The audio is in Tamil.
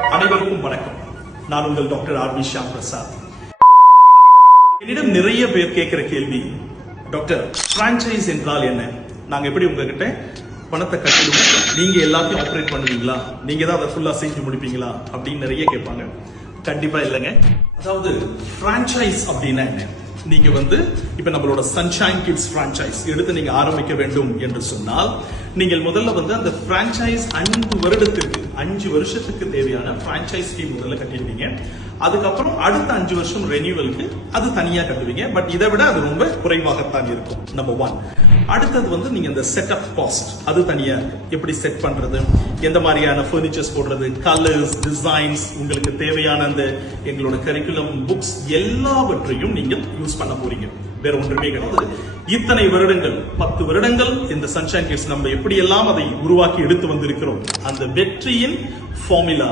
அனைவருக்கும் வணக்கம். நான் உங்கள் டாக்டர் ஆர்.வி. ஷியாம் பிரசாத். என்னிடம் நிறைய பேர் கேட்கிற கேள்வி, டாக்டர் பிரான்சைஸ் என்றால் என்ன? நாங்க எப்படி உங்ககிட்ட பணத்தை கட்டிடுவோம், நீங்க எல்லாத்தையும் ஆபரேட் பண்ணுவீங்களா, நீங்க தான் அதை ஃபுல்லா செஞ்சு முடிப்பீங்களா அப்படின்னு நிறைய கேட்பாங்க. கண்டிப்பா இல்லைங்க. அதாவது பிரான்சைஸ் அப்படின்னா என்ன? நீங்க இப்ப நம்மளோட சன்ஷைன் கிட்ஸ் பிரான்சைஸ் எடுத்து நீங்க ஆரம்பிக்க வேண்டும் என்று சொன்னால், நீங்கள் முதல்ல அந்த பிரான்சைஸ் 5 வருஷத்துக்கு தேவையான பிரான்சைஸ் ஃபீ முதல்ல கட்டிடுவீங்க. அதுக்கப்புறம் அடுத்த 5 வருஷம் ரெனியூவலுக்கு அது தனியா கட்டுவீங்க. பட் இதை விட அது ரொம்ப குறைவாகத்தான் இருக்கும். நம்பர் 1. அடுத்தது நீங்க இந்த செட்டப் காஸ்ட், அது தனியா எப்படி செட் பண்றது, எந்த மாதிரியான பர்னிச்சர்ஸ் போடுறது, கலர்ஸ், டிசைன்ஸ், உங்களுக்கு தேவையான அந்த எங்களோட கரிக்குலம், புக்ஸ் எல்லாவற்றையும் நீங்கள் யூஸ் பண்ண போறீங்க. வேற ஒன்றுமே கிடையாது. இத்தனை வருடங்கள், 10 வருடங்கள் இந்த சன்ஷைன் கிட்ஸ் நம்ம எப்படி எல்லாம் அதை உருவாக்கி எடுத்து வந்திருக்கிறோம், அந்த வெற்றியின் ஃபார்முலா